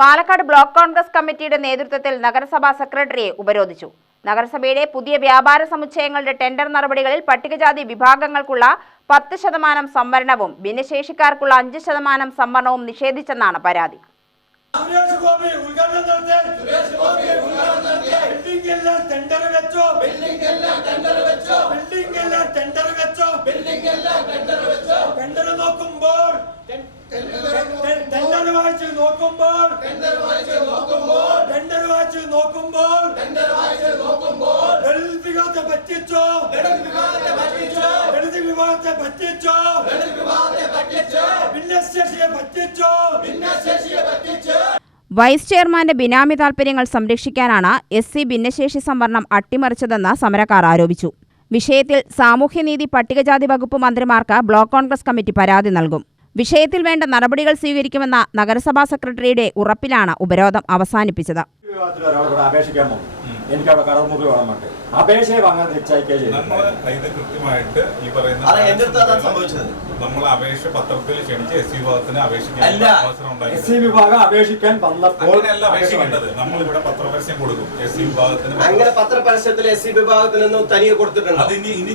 Palakkad block Congress കമ്മിറ്റിയുടെ നേതൃത്വത്തിൽ നഗരസഭാ സെക്രട്ടറിയെ ഉപരോധിച്ചു. നഗരസഭയുടെ പുതിയ വ്യാപാര സമുച്ചയങ്ങളുടെ ടെൻഡർ നടപടികളിൽ പട്ടികജാതി വിഭാഗങ്ങൾക്കുള്ള 10% സംവരണവും ഭിന്നശേഷിക്കാർക്കുള്ള 5% സംവരണവും നിഷേധിച്ചെന്നാണ് പരാതി. വൈസ് ചെയർമാന്റെ ബിനാമി താൽപര്യങ്ങൾ സംരക്ഷിക്കാനാണ് SC ഭിന്നശേഷി സംവരണം അട്ടിമറിച്ചതെന്ന് സമരക്കാർ ആരോപിച്ചു. വിഷയത്തിൽ സാമൂഹ്യനീതി പട്ടികജാതി വകുപ്പ് മന്ത്രിമാർക്ക് ബ്ലോക്ക് കോൺഗ്രസ് കമ്മിറ്റി പരാതി നൽകും. വിഷയത്തിൽ വേണ്ട നടപടികൾ സ്വീകരിക്കുമെന്ന നഗരസഭാ സെക്രട്ടറിയുടെ ഉറപ്പിലാണ് ഉപരോധം അവസാനിപ്പിച്ചത്. എനിക്കവിടെ കടമുറി വേണമെന്നുണ്ട്. അപേക്ഷയെ വാങ്ങാൻ നമ്മൾ അപേക്ഷ പത്രത്തിൽ ക്ഷണിച്ച് SC വിഭാഗത്തിന് SC വിഭാഗം അപേക്ഷിക്കാൻ വന്നപ്പോൾ നമ്മളിവിടെ പത്രപരസ്യം കൊടുക്കും. SC വിഭാഗത്തിന് അങ്ങനെ പത്രപരസ്യത്തിൽ SC വിഭാഗത്തിൽ നിന്നും തനിയെ കൊടുത്തിട്ടുണ്ട്. അത് ഇനി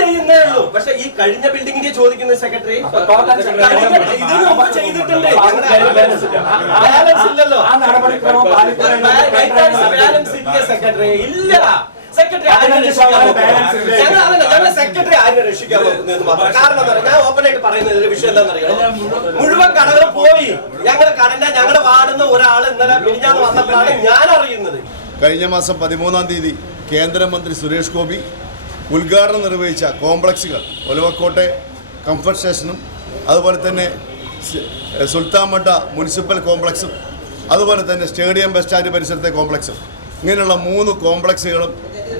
ചെയ്യുന്നേ ഉള്ളൂ. പക്ഷെ ഈ കഴിഞ്ഞ ബിൽഡിംഗിന്റെ ചോദിക്കുന്ന സെക്രട്ടറി ചെയ്തിട്ടുണ്ട്. ബാലൻസ് ഇല്ലല്ലോ. സെക്രട്ടറി ഇല്ല. സെക്രട്ടറി ആരെ രക്ഷിക്കാൻ നോക്കുന്നത് മാത്രം. കാരണം ഞാൻ ഓപ്പണായിട്ട് പറയുന്നത് വിഷയം എന്താണെന്നറിയാം. മുഴുവൻ കടകൾ പോയി. ഞങ്ങളുടെ വാർഡിൽ ഒരാൾ ഇന്നലെ പിരിഞ്ഞാന്ന് വന്നപ്പോഴാണ് ഞാൻ അറിയുന്നത്. കഴിഞ്ഞ മാസം 13-ാം തീയതി കേന്ദ്രമന്ത്രി സുരേഷ് ഗോപി ഉദ്ഘാടനം നിർവഹിച്ച കോംപ്ലക്സുകൾ ഒലവക്കോട്ടെ കംഫർട്ട് സ്റ്റേഷനും അതുപോലെ തന്നെ സുൽത്താൻമട്ട മുനിസിപ്പൽ കോംപ്ലക്സും അതുപോലെ തന്നെ സ്റ്റേഡിയം ബസ് സ്റ്റാൻഡ് പരിസരത്തെ കോംപ്ലക്സും ഇങ്ങനെയുള്ള 3 കോംപ്ലക്സുകളും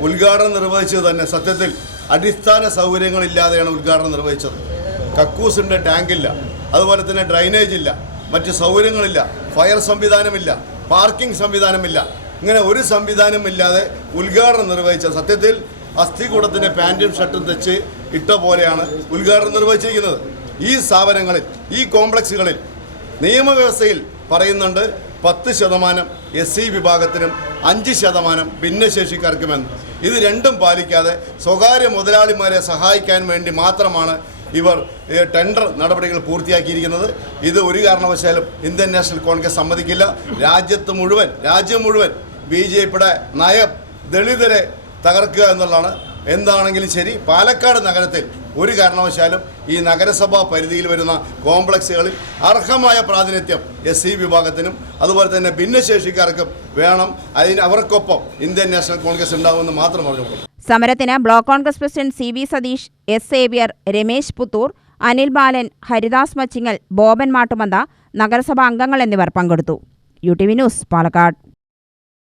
ഉദ്ഘാടനം നിർവഹിച്ചത് തന്നെ സത്യത്തിൽ അടിസ്ഥാന സൗകര്യങ്ങളില്ലാതെയാണ് ഉദ്ഘാടനം നിർവഹിച്ചത്. കക്കൂസിൻ്റെ ടാങ്കില്ല, അതുപോലെ തന്നെ ഡ്രൈനേജ് ഇല്ല, മറ്റ് സൗകര്യങ്ങളില്ല, ഫയർ സംവിധാനമില്ല, പാർക്കിംഗ് സംവിധാനമില്ല. ഇങ്ങനെ ഒരു സംവിധാനമില്ലാതെ ഉദ്ഘാടനം നിർവഹിച്ച സത്യത്തിൽ അസ്ഥികൂടത്തിൻ്റെ പാൻറ്റും ഷർട്ടും തെച്ച് ഇട്ട പോലെയാണ് ഉദ്ഘാടനം നിർവഹിച്ചിരിക്കുന്നത്. ഈ സ്ഥാപനങ്ങളിൽ ഈ കോംപ്ലക്സുകളിൽ നിയമവ്യവസ്ഥയിൽ പറയുന്നുണ്ട് 10% SC വിഭാഗത്തിനും 5% ഭിന്നശേഷിക്കാർക്കുമെന്ന്. ഇത് രണ്ടും പാലിക്കാതെ സ്വകാര്യ മുതലാളിമാരെ സഹായിക്കാൻ വേണ്ടി മാത്രമാണ് ഇവർ ടെൻഡർ നടപടികൾ പൂർത്തിയാക്കിയിരിക്കുന്നത്. ഇത് ഒരു കാരണവശാലും ഇന്ത്യൻ നാഷണൽ കോൺഗ്രസ് സമ്മതിക്കില്ല. രാജ്യം മുഴുവൻ BJPയുടെ നയം ദളിതരെ തകർക്കുക എന്നുള്ളതാണ്. എന്താണെങ്കിലും ശരി, പാലക്കാട് നഗരത്തിൽ ഒരു കാരണവശാലും ഈ നഗരസഭാ പരിധിയിൽ വരുന്ന കോംപ്ലക്സുകളിൽ അർഹമായ പ്രാതിനിധ്യം SC വിഭാഗത്തിനും അതുപോലെ തന്നെ ഭിന്നശേഷിക്കാർക്കും വേണം. അവർക്കൊപ്പം ഇന്ത്യൻ നാഷണൽ കോൺഗ്രസ് ഉണ്ടാവുമെന്ന് മാത്രം പറഞ്ഞു. സമരത്തിന് block Congress president CV Satheesh, S Xavier, Ramesh Puthur, Anil Balan, Haridas Machingal, Boban Mattumantha, നഗരസഭാ അംഗങ്ങൾ എന്നിവർ പങ്കെടുത്തു. UTV news, Palakkad.